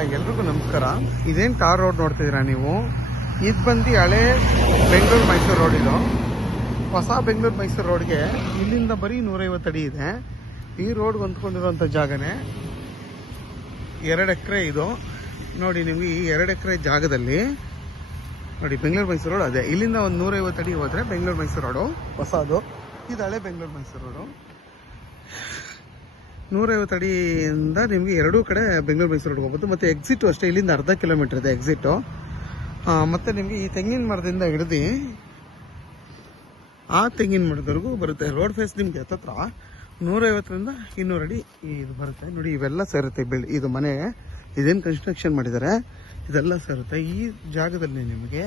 ಎಲ್ರಿಗೂ ನಮಸ್ಕಾರ. ಇದೇನು ಟಾರ್ ರೋಡ್ ನೋಡ್ತಿದ್ದೀರಾ ನೀವು? ಇದು ಬಂದು ಹಳೆ ಬೆಂಗಳೂರು ಮೈಸೂರು ರೋಡ್. ಇದು ಹೊಸ ಬೆಂಗಳೂರು ಮೈಸೂರು ರೋಡ್ಗೆ ಇಲ್ಲಿಂದ ಬರೀ 150 ಅಡಿ ಇದೆ. ಈ ರೋಡ್ ಹೊಂದ್ಕೊಂಡಿರುವಂಥ ಜಾಗನೇ 2 ಎಕರೆ. ಇದು ನೋಡಿ, ನಿಮ್ಗೆ ಈ 2 ಎಕರೆ ಜಾಗದಲ್ಲಿ ನೋಡಿ ಬೆಂಗಳೂರು ಮೈಸೂರು ರೋಡ್ ಅದೇ. ಇಲ್ಲಿಂದ ಒಂದು 150 ಅಡಿ ಹೋದ್ರೆ ಬೆಂಗಳೂರು ಮೈಸೂರು ರೋಡು ಹೊಸದು. ಇದು ಹಳೆ ಬೆಂಗಳೂರು ಮೈಸೂರು ರೋಡು. 150 ಅಡಿಯಿಂದ ನಿಮಗೆ ಎರಡೂ ಕಡೆ ಬೆಂಗಳೂರು ಮೈಸೂರು ರೋಡ್ಗೆ ಹೋಗ್ಬೋದು. ಮತ್ತು ಎಕ್ಸಿಟು ಅಷ್ಟೇ, ಇಲ್ಲಿಂದ ಅರ್ಧ ಕಿಲೋಮೀಟರ್ ಇದೆ ಎಕ್ಸಿಟು. ಮತ್ತು ನಿಮಗೆ ಈ ತೆಂಗಿನ ಮರದಿಂದ ಹಿಡಿದು ಆ ತೆಂಗಿನ ಮರದವರೆಗೂ ಬರುತ್ತೆ. ರೋಡ್ ಫೇಸ್ ನಿಮ್ಗೆ ಹತ್ತತ್ರ 150ರಿಂದ 200 ಅಡಿ ಇದು ಬರುತ್ತೆ. ನೋಡಿ, ಇವೆಲ್ಲ ಸೇರುತ್ತೆ. ಇದು ಮನೆ ಇದೇನು ಕನ್ಸ್ಟ್ರಕ್ಷನ್ ಮಾಡಿದ್ದಾರೆ ಇದೆಲ್ಲ ಸೇರುತ್ತೆ. ಈ ಜಾಗದಲ್ಲಿ ನಿಮಗೆ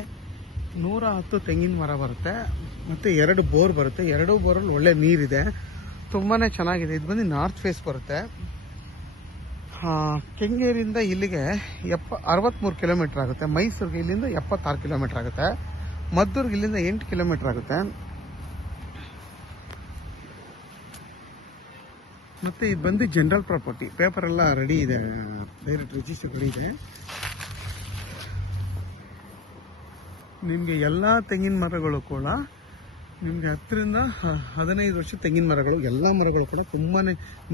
110 ತೆಂಗಿನ ಮರ ಬರುತ್ತೆ. ಮತ್ತು 2 ಬೋರ್ ಬರುತ್ತೆ. 2 ಬೋರಲ್ಲಿ ಒಳ್ಳೆ ನೀರಿದೆ, ತುಂಬಾ ಚೆನ್ನಾಗಿದೆ. ಇದು ಬಂದು ನಾರ್ತ್ ಫೇಸ್ ಬರುತ್ತೆ. ಕೆಂಗೇರಿಯಿಂದ ಇಲ್ಲಿಗೆ 63 ಕಿಲೋಮೀಟರ್ ಆಗುತ್ತೆ. ಮೈಸೂರಿಗೆ ಇಲ್ಲಿಂದ 76 ಕಿಲೋಮೀಟರ್ ಆಗುತ್ತೆ. ಮದ್ದೂರಿಗೆ ಇಲ್ಲಿಂದ 8 ಕಿಲೋಮೀಟರ್ ಆಗುತ್ತೆ. ಮತ್ತು ಇದು ಬಂದು ಜನರಲ್ ಪ್ರಾಪರ್ಟಿ. ಪೇಪರ್ ಎಲ್ಲ ರೆಡಿ ಇದೆ, ಡೈರೆಕ್ಟ್ ರಿಜಿಸ್ಟರ್ ರೆಡಿ ಇದೆ. ನಿಮಗೆ ಎಲ್ಲ ತೆಂಗಿನ ಮರಗಳು ಕೂಡ ನಿಮಗೆ 10ರಿಂದ 15 ವರ್ಷ ತೆಂಗಿನ ಮರಗಳು, ಎಲ್ಲ ಮರಗಳು ಕೂಡ ತುಂಬಾ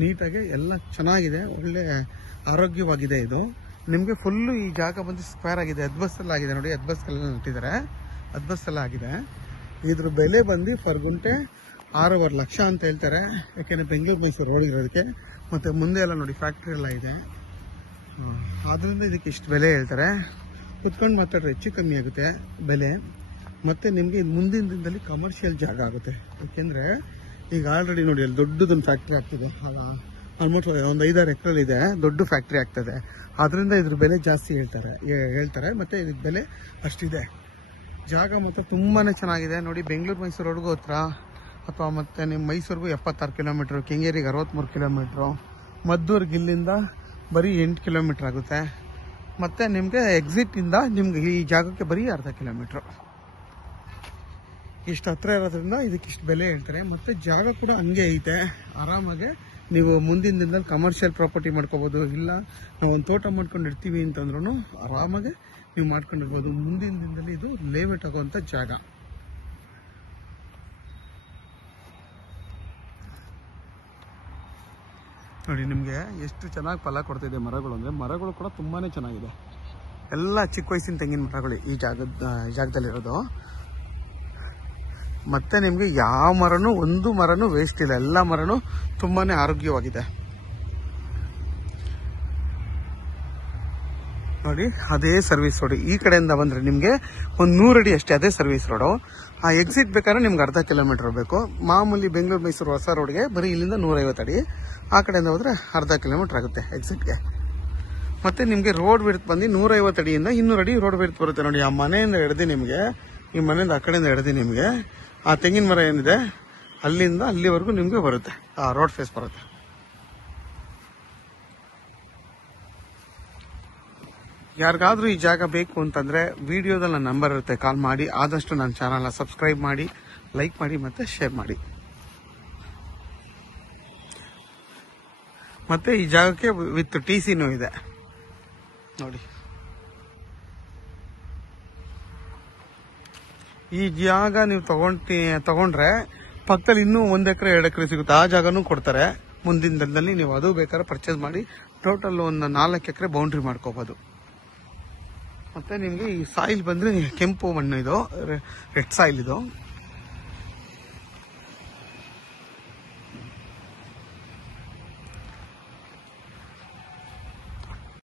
ನೀಟಾಗಿ ಎಲ್ಲ ಚೆನ್ನಾಗಿದೆ, ಒಳ್ಳೆ ಆರೋಗ್ಯವಾಗಿದೆ. ಇದು ನಿಮಗೆ ಫುಲ್ಲು ಈ ಜಾಗ ಬಂದು ಸ್ಕ್ವೇರ್ ಆಗಿದೆ. ಅದ್ಬಸ್ಸೆಲ್ಲ ಆಗಿದೆ ನೋಡಿ, ಅದ್ಬಸ್ಸೆಲ್ಲ ನಟ್ಟಿದ್ದಾರೆ, ಅದ್ಬಸ್ಸೆಲ್ಲ ಆಗಿದೆ. ಇದ್ರ ಬೆಲೆ ಬಂದು ಫರ್ ಗುಂಟೆ 6.5 ಲಕ್ಷ ಅಂತ ಹೇಳ್ತಾರೆ. ಯಾಕೆಂದರೆ ಬೆಂಗಳೂರು ಮೈಸೂರು ರೋಡ್ ಇರೋದಕ್ಕೆ. ಮತ್ತು ಮುಂದೆ ಎಲ್ಲ ನೋಡಿ ಫ್ಯಾಕ್ಟ್ರಿ ಎಲ್ಲ ಇದೆ, ಆದ್ದರಿಂದ ಇದಕ್ಕೆ ಇಷ್ಟು ಬೆಲೆ ಹೇಳ್ತಾರೆ. ಕುತ್ಕೊಂಡು ಮಾತಾಡ್ರೆ ಹೆಚ್ಚು ಕಮ್ಮಿ ಆಗುತ್ತೆ ಬೆಲೆ. ಮತ್ತು ನಿಮಗೆ ಮುಂದಿನ ದಿನದಲ್ಲಿ ಕಮರ್ಷಿಯಲ್ ಜಾಗ ಆಗುತ್ತೆ. ಯಾಕೆಂದರೆ ಈಗ ಆಲ್ರೆಡಿ ನೋಡಿ ಅಲ್ಲಿ ದೊಡ್ಡದೊಂದು ಫ್ಯಾಕ್ಟ್ರಿ ಆಗ್ತಿದೆ. ಆಲ್ಮೋಸ್ಟ್ ಒಂದು 5-6 ಎಕರೆ ಇದೆ, ದೊಡ್ಡ ಫ್ಯಾಕ್ಟ್ರಿ ಆಗ್ತದೆ. ಆದ್ದರಿಂದ ಇದ್ರ ಬೆಲೆ ಜಾಸ್ತಿ ಹೇಳ್ತಾರೆ. ಮತ್ತು ಇದ್ರ ಬೆಲೆ ಅಷ್ಟಿದೆ. ಜಾಗ ಮತ್ತು ತುಂಬಾ ಚೆನ್ನಾಗಿದೆ ನೋಡಿ. ಬೆಂಗಳೂರು ಮೈಸೂರು ರೋಡ್ಗೂ ಹತ್ರ, ಅಥವಾ ಮತ್ತು ನಿಮ್ಮ ಮೈಸೂರಿಗೂ 76 ಕಿಲೋಮೀಟ್ರು, ಕೆಂಗೇರಿಗೆ 63 ಕಿಲೋಮೀಟ್ರು, ಮದ್ದೂರಿಗೆ ಇಲ್ಲಿಂದ ಬರೀ 8 ಕಿಲೋಮೀಟ್ರ್ ಆಗುತ್ತೆ. ಮತ್ತು ನಿಮಗೆ ಎಕ್ಸಿಟಿಂದ ನಿಮ್ಗೆ ಈ ಜಾಗಕ್ಕೆ ಬರೀ ಅರ್ಧ ಕಿಲೋಮೀಟ್ರು. ಇಷ್ಟು ಹತ್ರ ಇರೋದ್ರಿಂದ ಇದಕ್ಕೆ ಇಷ್ಟು ಬೆಲೆ ಹೇಳ್ತಾರೆ. ಮತ್ತು ಜಾಗ ಕೂಡ ಹಂಗೆ ಐತೆ, ಆರಾಮಾಗೆ ನೀವು ಮುಂದಿನ ದಿನದಲ್ಲಿ ಕಮರ್ಷಿಯಲ್ ಪ್ರಾಪರ್ಟಿ ಮಾಡ್ಕೋಬೋದು. ಇಲ್ಲ ನಾವು ಒಂದು ತೋಟ ಮಾಡ್ಕೊಂಡಿರ್ತೀವಿ ಅಂತಂದ್ರೂ ಆರಾಮಾಗೆ ನೀವು ಮಾಡ್ಕೊಂಡಿರ್ಬೋದು. ಮುಂದಿನ ದಿನದಲ್ಲಿ ಇದು ಲೇಔಟ್ ಆಗುವಂಥ ಜಾಗ. ನೋಡಿ ನಿಮಗೆ ಎಷ್ಟು ಚೆನ್ನಾಗಿ ಫಲ ಕೊಡ್ತಿದೆ ಮರಗಳು. ಅಂದರೆ ಮರಗಳು ಕೂಡ ತುಂಬಾ ಚೆನ್ನಾಗಿದೆ. ಎಲ್ಲ ಚಿಕ್ಕ ವಯಸ್ಸಿನ ತೆಂಗಿನ ಮರಗಳು ಈ ಜಾಗದಲ್ಲಿರೋದು. ಮತ್ತು ನಿಮಗೆ ಯಾವ ಮರನೂ, ಒಂದು ಮರನೂ ವೇಸ್ಟ್ ಇಲ್ಲ. ಎಲ್ಲ ಮರನೂ ತುಂಬಾ ಆರೋಗ್ಯವಾಗಿದೆ. ನೋಡಿ, ಅದೇ ಸರ್ವಿಸ್ ರೋಡ್. ಈ ಕಡೆಯಿಂದ ಬಂದರೆ ನಿಮಗೆ ಒಂದು 100 ಅಡಿ ಅಷ್ಟೇ, ಅದೇ ಸರ್ವಿಸ್ ರೋಡು. ಆ ಎಕ್ಸಿಟ್ ಬೇಕಾದ್ರೆ ನಿಮ್ಗೆ ಅರ್ಧ ಕಿಲೋಮೀಟರ್ ಬೇಕು. ಮಾಮೂಲಿ ಬೆಂಗಳೂರು ಮೈಸೂರು ಹೊಸ ರೋಡ್ಗೆ ಬರೀ ಇಲ್ಲಿಂದ 150 ಅಡಿ, ಆ ಕಡೆಯಿಂದ ಹೋದರೆ ಅರ್ಧ ಕಿಲೋಮೀಟರ್ ಆಗುತ್ತೆ ಎಕ್ಸಿಟ್ಗೆ. ಮತ್ತು ನಿಮಗೆ ರೋಡ್ ಬಿಡ್ತು ಬಂದು 150 ಅಡಿಯಿಂದ 200 ಅಡಿ ರೋಡ್ ಬಿಡ್ತು ಬರುತ್ತೆ ನೋಡಿ. ಆ ಮನೆಯಿಂದ ಹಿಡ್ದು ನಿಮಗೆ, ಈ ಮನೆಯಿಂದ ಆ ಕಡೆಯಿಂದ ಹಿಡ್ದು ನಿಮಗೆ ಆ ತೆಂಗಿನ ಮರ ಏನಿದೆ ಅಲ್ಲಿಂದ ಅಲ್ಲಿವರೆಗೂ ನಿಮಗೆ ಬರುತ್ತೆ, ಆ ರೋಡ್ ಫೇಸ್ ಬರುತ್ತೆ. ಯಾರಿಗಾದ್ರೂ ಈ ಜಾಗ ಬೇಕು ಅಂತಂದರೆ ವಿಡಿಯೋದಲ್ಲಿ ನನ್ನ ನಂಬರ್ ಇರುತ್ತೆ, ಕಾಲ್ ಮಾಡಿ. ಆದಷ್ಟು ನನ್ನ ಚಾನಲ್ನ ಸಬ್ಸ್ಕ್ರೈಬ್ ಮಾಡಿ, ಲೈಕ್ ಮಾಡಿ ಮತ್ತು ಶೇರ್ ಮಾಡಿ. ಮತ್ತು ಈ ಜಾಗಕ್ಕೆ ವಿತ್ TCನೂ ಇದೆ ನೋಡಿ. ಈ ಜಾಗ ನೀವು ತಗೊಂಡ್ರೆ ಪಕ್ಕದಲ್ಲಿ ಇನ್ನೂ 1 ಎಕರೆ 2 ಎಕರೆ ಸಿಗುತ್ತೆ. ಆ ಜಾಗನೂ ಕೊಡ್ತಾರೆ. ಮುಂದಿನ ದಿನದಲ್ಲಿ ನೀವು ಅದು ಬೇಕಾದ್ರೆ ಪರ್ಚೇಸ್ ಮಾಡಿ ಟೋಟಲ್ ಒಂದು 4 ಎಕರೆ ಬೌಂಡ್ರಿ ಮಾಡ್ಕೋಬೋದು. ಮತ್ತು ನಿಮಗೆ ಈ ಸಾಯಿಲ್ ಬಂದರೆ ಕೆಂಪು ಮಣ್ಣು, ಇದು ರೆಡ್ ಸಾಯಿಲ್ ಇದು.